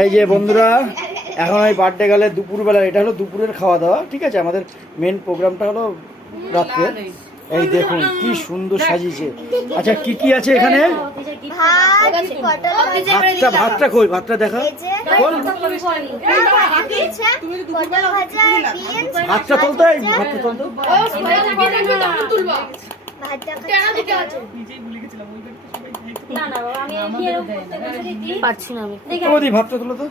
এই যে বন্ধুরা, এখন ওই বার্থডে গেলে দুপুরবেলা, এটা হলো দুপুরের খাওয়া দাওয়া, ঠিক আছে। আমাদের মেন প্রোগ্রামটা হলো রাত্রে। এই দেখুন কি সুন্দর সাজিয়েছে। আচ্ছা কি কি আছে এখানে? ভাতটা কই, ভাতটা দেখা। ভাতটা তুলতে, ভাতটা তুলতে পারছি না আমি। ভাতটা তুলো তো।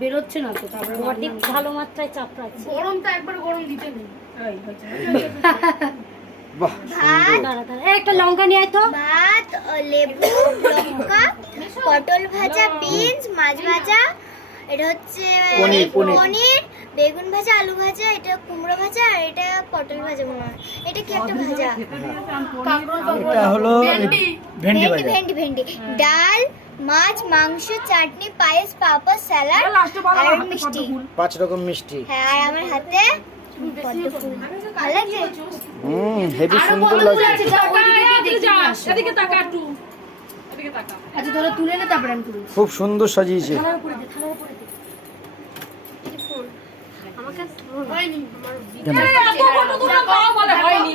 বেরোচ্ছে না তো, তারপরে ভালো মাত্রায় চাপড়াচ্ছে। গরমটা একবার গরম দিতে নেই। একটা লঙ্কা নিয়ে আয় তো। ভাত, লেবু, লঙ্কা, পটল ভাজা, বিনস, মাছ ভাজা, এটা হচ্ছে পনির, বেগুন ভাজা, আলু ভাজা, এটা কুমড়ো ভাজা, আর এটা পটল ভাজা মনে হয়। এটা কি একটা ভাজা? এটা হলো ভেন্ডি ভাজা। ভেন্ডি, ডাল, মাছ, মাংস, চাটনি, পায়েস, পাপড়, স্যালাড আর মিষ্টি। 5 রকম মিষ্টি। হ্যাঁ, আর আমার হাতে পদ্ম ফুল। ভালো লাগছে? হেভি সুন্দর লাগছে। এদিকে তাকা একটু। এদিকে তাকা। আচ্ছা তোরা তুলে নে, তারপর আমি তুলব। খুব সুন্দর সাজিয়েছে। থালার উপরে দে, থালার উপরে দে। আমাকে হয়নি আমার ভিডিও। এত ফটো তোমরা পাও বলে হয়নি।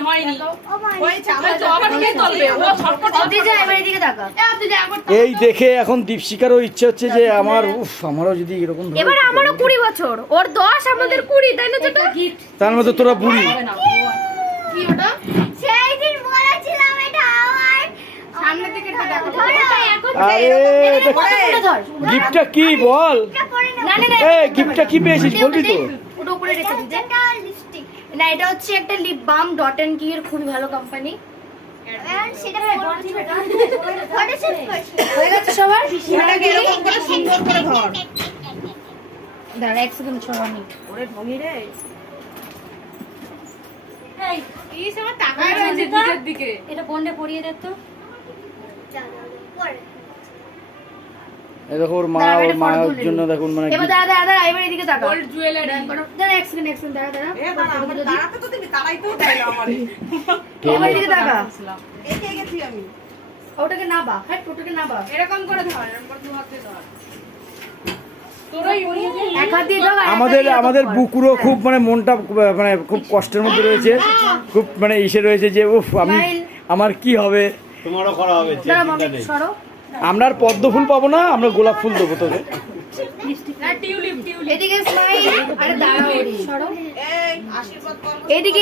হয়েছে আমার তো আবার কে তুলবে? ও ছটপট তুই যা, এবার এদিকে তাকা। তুই যা একবার। এই দেখে এখন দীপশিকারও ইচ্ছে হচ্ছে যে আমারও যদি এরকম। এবার আমারও 20 বছর, ওর 10, আমাদের 20, তাই না? যেটা তার মধ্যে তোরা বুড়ি। কি ওটা? সেই দিন বলেছিলাম এটা আমার সামনে থেকে এটা দেখো। গিফটটা কি বল? না না না, এই গিফটটা কি পেয়েছিস বলবি তো? ওটা উপরে রেখে দিতে। এটা লিপস্টিক। না, এটা হচ্ছে একটা লিপ বাম, ডট এন্ড কি এর খুবই ভালো কোম্পানি। আর সেটা ফটো শুট করছি। হয়ে গেছে সবার? এটাকে এরকম করে সুন্দর করে ধর। দাঁড়া এক সেকেন্ড, ছড়ানি ওরে ঢঙি রে। এই সবার টাকা আছে দিকের দিকে। এটা বন্ডে পরিয়ে দে তো। এই দেখো ওর মায়ের জন্য দেখুন মানে এবার দাঁড়া এবার এদিকে তাকা। Gold jewellery. দাঁড়া এক সেকেন্ড দাঁড়া। দাঁড়াতে তো তুমি তারাই তো দেয় আমারে। এবার এদিকে তাকা। একে গেছি আমি। ওটাকে না বা, হ্যাঁ ওটাকে না বা। এরকম করে ধর, এরকম করে দু হাত দিয়ে ধর। তোরাই এক হাত দিয়ে ধর। আমাদের বুকুরও খুব মানে মনটা মানে খুব কষ্টের মধ্যে রয়েছে, খুব মানে ইসে রয়েছে যে উফ আমার কি হবে। তোমারও করা হবে। আমরা আর পদ্ম ফুল পাবো না, আমরা গোলাপ ফুল দেবো তোকে। এদিকে স্মাইল। আরে দাঁড়াও ওরে সরো। এই আশীর্বাদ করব। এদিকে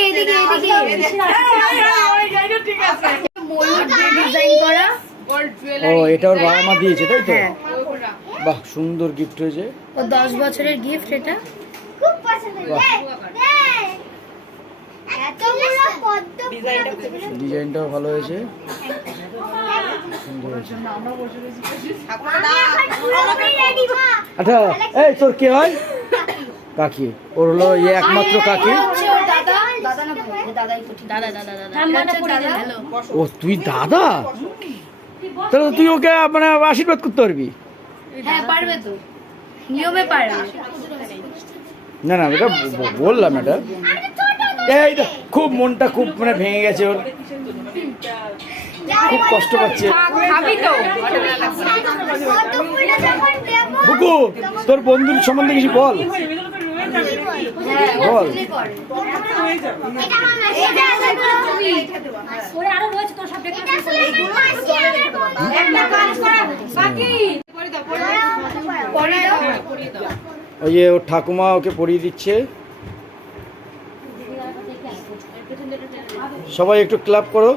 ঠিক আছে। ময়ূর দিয়ে ডিজাইন করা গোল্ড জুয়েলারি। ও এটা ওর বাবা মা দিয়েছে তাই তো? বাহ সুন্দর গিফট হয়েছে। ও 10 বছরের গিফট এটা। খুব পছন্দ হয়েছে। এত বড় পদ্ম ডিজাইনটাও ভালো হয়েছে, সুন্দর হয়েছে। আচ্ছা এই তোর কে হয়? কাকি। ওর হলো একমাত্র কাকি। ও তুই দাদা? তাহলে তুই ওকে মানে আশীর্বাদ করতে পারবি? হ্যাঁ পারবে তো, নিয়মে পারবে। না এটা বললাম, এটা এই খুব মনটা খুব মানে ভেঙে গেছে ওর, খুব কষ্ট পাচ্ছে। বুকু তোর বন্ধুর সম্বন্ধে কিছু বল। বল। ওই যে ওর ঠাকুমা ওকে পরিয়ে দিচ্ছে। সবাই একটু ক্লাপ করো,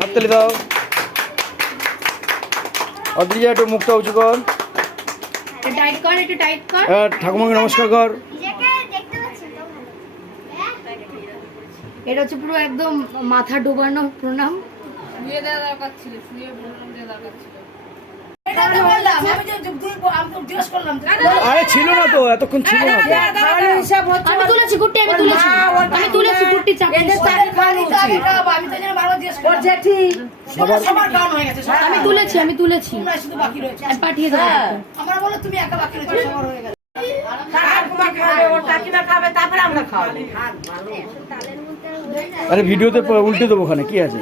হাততালি দাও। অদ্রিজা একটু মুখটা উঁচু কর, ঠাকুমাকে নমস্কার কর। এটা হচ্ছে পুরো একদম মাথা ডোবানো প্রণাম। আরে ছিল না তো, এতক্ষণ ছিল না তো। আমি তুলেছি গুট্টি, আমি তুলেছি গুট্টি চাপ। আমি তুলেছি আমি পাঠিয়ে দেবো। আরে ভিডিওতে উল্টে দেবো ওখানে কি আছে?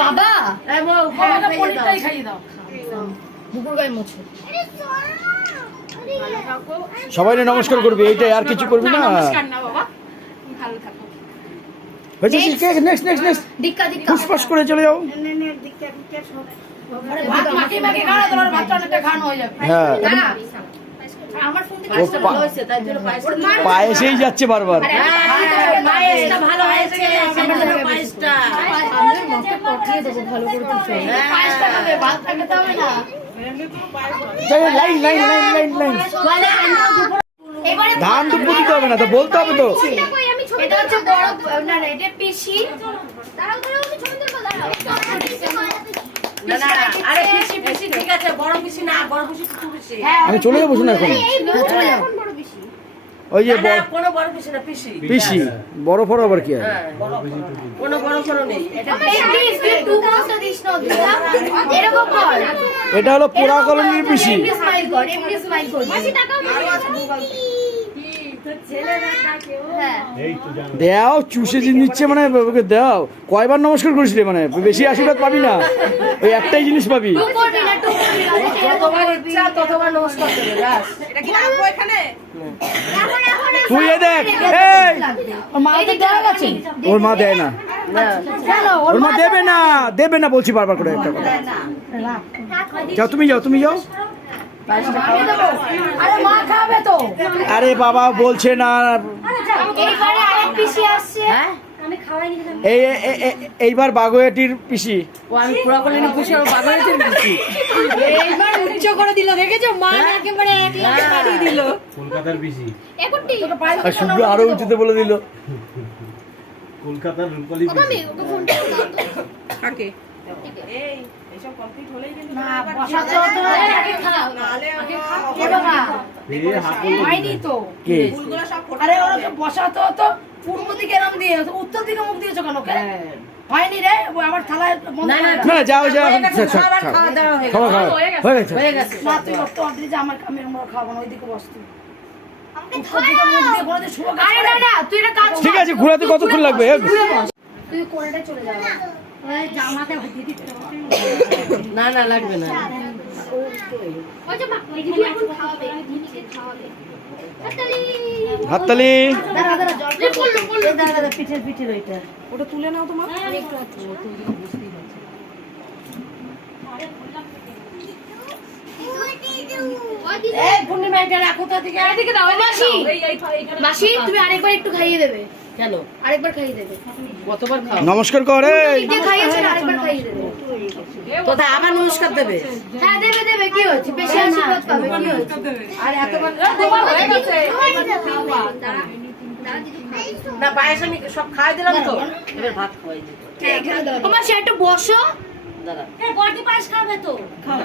বাবা পনিরটাই খাইয়ে দাও, বুকুর গায়ে মোছো। সবাই নমস্কার করবি, এইটাই, আর কিছু করবি না। নেক্সট নেক্সট নেক্সট দিক্কা দিক্কা ফুসফাস করে চলে যাও। ভাত মাখিয়ে মাখিয়ে খাওয়া, তোমার ভাতটা অনেকটা খাওয়ানো হয়ে যাবে। হ্যাঁ, আমার ফোন থেকে ও পায়েসেই যাচ্ছে বারবার। পায়েসটা ভালো হয়েছে, পায়েসটা আমি মকে পাঠিয়ে দেবো ভালো করে কিছু। পায়েসটা খাবে, ভাতটা খেতে হবে না। Line line line line line. এবারে ধান দুপুর দিতে হবে না তো, বলতে হবে তো। এটা হচ্ছে বড় না না, এটা পিসি। দাঁড়াও দাঁড়াও, আমি ছোটদের বল দাঁড়াও। না না, আরে পিসি পিসি ঠিক আছে, বড় পিসি না, বড় পিসি ছোট পিসি। আমি চলে যাবো শোনা এখন। এখন বড় পিসি। ওই যে কোনো বড় পিসি না, পিসি। পিসি বড় ফড় আবার কি হয়? কোনো বড় বড় নেই। এটা প্লিজ তুই মাছটা দিস না দিদা, এরকম কর। এটা হলো পোড়া কলোনির পিসি। এমনি স্মাইল কর, এমনি স্মাইল কর। মাসি টাকা হ্যাঁ দেও চুষে যে নিচ্ছে, মানে ওকে দেও। কয়বার নমস্কার করেছিলে, মানে বেশি আশীর্বাদ পাবি না, ওই একটাই জিনিস পাবি। তুই করবি না, তুই করবি না। যতবার ইচ্ছা ততবার নমস্কার করবে, ব্যাস। এটা কি রাখবো এখানে? তুই এ দেখ, এই মাকে দেওয়া গেছে, ওর মা দেয় না, কেন ওর মা দেবে না, দেবে না বলছি বারবার করে একটা কথা। যাও তুমি, যাও তুমি যাও। আরে মা খাবে তো। আরে বাবা বলছে না। এইবারে আরেক পিসি আসছে, আমি খাওয়াইনি। এইবার বাগোয়াটির পিসি। ও আমি পুরা করলে পিসি আর বাগাইতে পিসি। এইবার উচ্চ করে দিল, দেখেছো মা একেবারে এক লাখ পাঠিয়ে দিল। কলকাতার পিসি, একুটি আর শুভ্র আরো উঁচুতে বলে দিল। কলকাতার রূপালী পিসি। কাকে? না বসাতে হতো, আগে খাও আগে খাও। এ বাবা এ হাতে হয়নি তো। কে? আরে ওরকে বসাতে হতো পূর্ব দিকে এরম দিয়ে, উত্তর দিকে মুখ দিয়েছো কেন? হয়নি রে, ও আবার থালায় বন্ধ না, করে না, দাও। না যাও যাও, হয়ে গেছে, ছাড়, সবার ছাড়, খাওয়া দাওয়া হয়ে খাওয়া গেছে। খাওয়া হয়ে গেছে। হয়ে গেছে। না তুই অত অদ্রি যে আমার কামের আমরা খাবো না, ওইদিকে বস তুই। আমাকে উত্তর দিকে মুখ দিয়ে বলে যে শুভ কাজ করে। না না, তুই এটা কাজ ঠিক আছে, ঘোরাতে কতক্ষণ লাগবে? তুই কোনটা চলে যাবে। এই জামাতে হইতে দিতে না না, লাগবে না। ওই যে মা দিদি এখন খাওয়াবে, দিদিকে খাওয়াবে। হাততালি। দাঁড়া দাঁড়া, জল পড়লো দাঁড়া দাঁড়া, পিঠের ওইটা ওটা তুলে নাও তোমার। এই পূর্ণিমা এটা রাখো তো, এদিকে দাও। মাসি মাসি তুমি আরেকবার একটু খাইয়ে দেবে, কেন? আরেকবার খাইয়ে দেবে। কতবার খাও? নমস্কার করে। যে খাইয়েছেন আরেকবার খাইয়ে দেবে। তোতা আবার নমস্কার দেবে। হ্যাঁ দেবে দেবে, কি হচ্ছে, বেশি আশীর্বাদ পাবে, কি হচ্ছে। আর এতবার তোমার হয়ে গেছে। না, পায়েস আমি সব খাই দিলাম তো, এবার ভাত খাওয়াই দিই। ও মাসি একটু বসো। দাঁড়া। বড়ি পায়েস খাবে তো। খাবে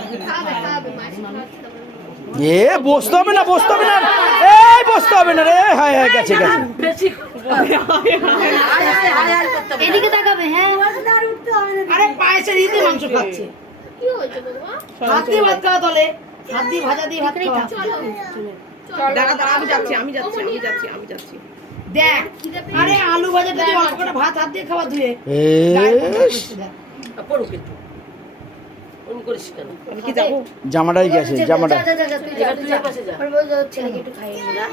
খাবে মাসি খাচ্ছে। এ বসতে হবে না, বসতে হবে না, এই বসতে হবে না রে। হায় হায়, গেছে গেছে। বেশি হায় হায় হায় হায় করতে হবে। এদিকে তাকাবে। হ্যাঁ আরে পায়েসের দিতে মাংস খাচ্ছে। কি হয়েছে বাবা? হাত দিয়ে ভাত খাওয়া তলে, হাত দিয়ে ভাজা দিয়ে ভাত খাওয়া। দাঁড়া দাঁড়া, আমি যাচ্ছি। দেখ, আরে আলু ভাজা দিয়ে অল্প করে ভাত হাত দিয়ে খাওয়া ধুয়ে। এস, পড়ুক একটু। অন করিস কেন? আমি কি যাবো? জামাটাই গেছে, জামাটা। এবার তুই পাশে যা। ছেলেকে একটু খাইয়ে নিলা।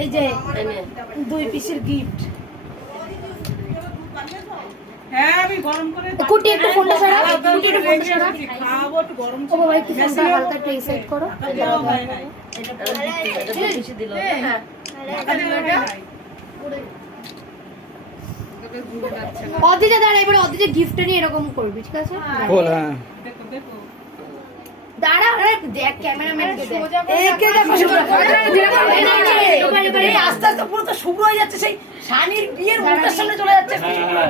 এই যে এই নে। 2 পিসের গিফট। হ্যাঁ আমি গরম করে কুটি একটু ফোনটা ছাড়া, কুটি একটু ফোনটা ছাড়া। খাওয়াবো, একটু গরম ও বাবা একটু ফোনটা হালকা একটু সেট করো। দেওয়া হয় নাই। এটা বেশি দিল। হ্যাঁ। টাকা দিলে হয় নাই। অদিতে দাঁড়া, এবার অদিতে গিফট নিয়ে এরকম করবি, ঠিক আছে? বল। হ্যাঁ, দেখো দেখো দাঁড়া, আরে দেখ ক্যামেরাম্যানকে দেখ। একে দেখো শুভ্র। এবারে আস্তে আস্তে পুরো তো শুভ্র হয়ে যাচ্ছে, সেই শানির বিয়ের মুহূর্তের সামনে চলে যাচ্ছে।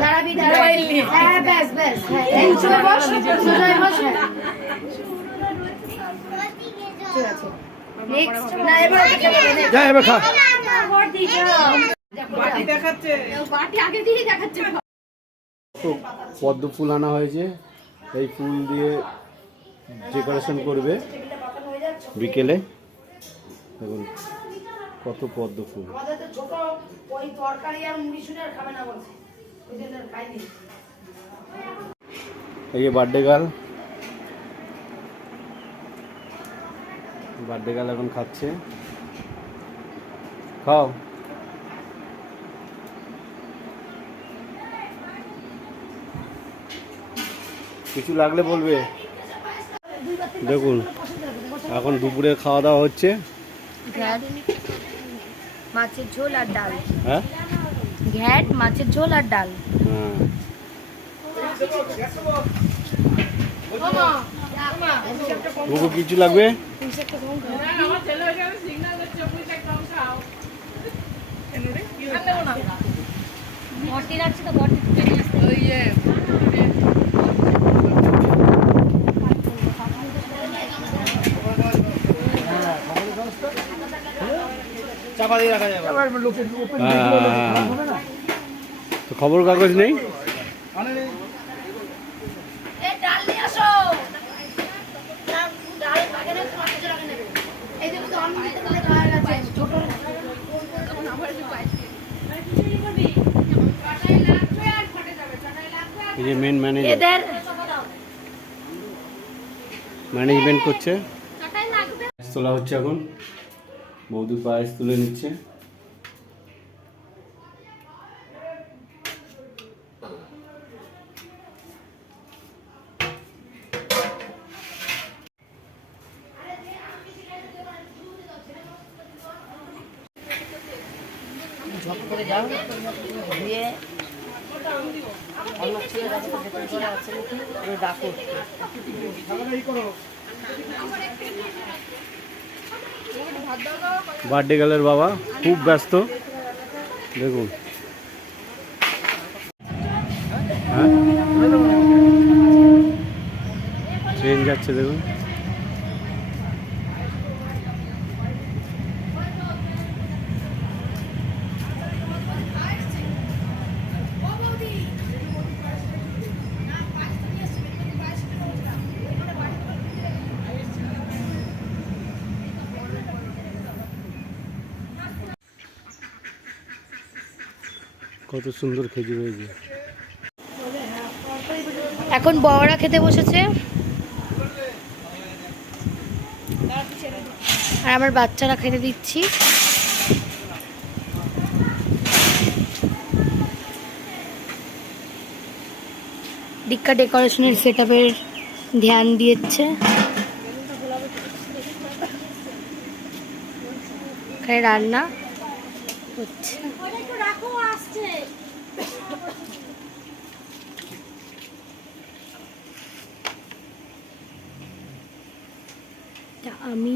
দাঁড়াবি দাঁড়াবি। হ্যাঁ ব্যাস ব্যাস। হ্যাঁ এই চলে বস, চলে বস। ঠিক আছে। নেক্সট না এবার যা এবার খা। বাটি দেখাচ্ছে বাটি আগে দিয়ে দেখাচ্ছে। তো পদ্ম ফুল আনা হয়েছে, এই ফুল দিয়ে ডেকোরেশন করবে বিকেলে। দেখুন কত পদ্ম ফুল। আমাদের তো ছোট ওই তরকারি আর মুড়ি শুনে আর খাবে না বলছে, ওই জন্য খাইনি। এই যে বার্থডে গার্ল, বার্থডে গার্ল এখন খাচ্ছে। খাও। কিছু লাগলে বলবে। দেখুন এখন দুপুরে খাওয়া দাওয়া হচ্ছে। মাছের ঝোল আর ডাল। হ্যাঁ ঘ্যাট, মাছের ঝোল আর ডাল। হ্যাঁ তোমাকে কিছু লাগবে? আমার ছেলে ওখানে সিগন্যাল দিচ্ছে পুইটা কম খাও এনুরে কি হচ্ছে না বটি রাখছি তো বটি তুলে নিয়ে আসতে। ওই যে চাপা দিয়ে রাখা যাবে। আবার লোকে ওপেন হবে না। তো খবর কাগজ নেই? এই ডাল নিয়ে আসো। ডাল বাগানে তোমার কাছে রাখা নেবে। এই দেখো তো অমৃত করে খাওয়া গেছে ছোট আমার যে পাইছে। কাটাই লাগবে আর ফটে যাবে, কাটাই লাগবে আর এই যে মেন ম্যানেজার এদের ম্যানেজমেন্ট করছে। কাটাই লাগবে। তোলা হচ্ছে এখন, বৌদি পায়েস তুলে নিচ্ছে। ঝপ করে যাও ধুয়ে অন্য ছেলে যাচ্ছে তো ভেতরে করে আছে নাকি ওই ডাকো। বার্থডে গার্লের বাবা খুব ব্যস্ত দেখুন। হ্যাঁ ট্রেন যাচ্ছে দেখুন। কত সুন্দর খেজুর হয়েছে। এখন বড়রা খেতে বসেছে আর আমার বাচ্চারা খেতে দিচ্ছি। দীক্ষা ডেকোরেশনের সেটআপের ধ্যান দিচ্ছে। এখানে রান্না হচ্ছে। আমি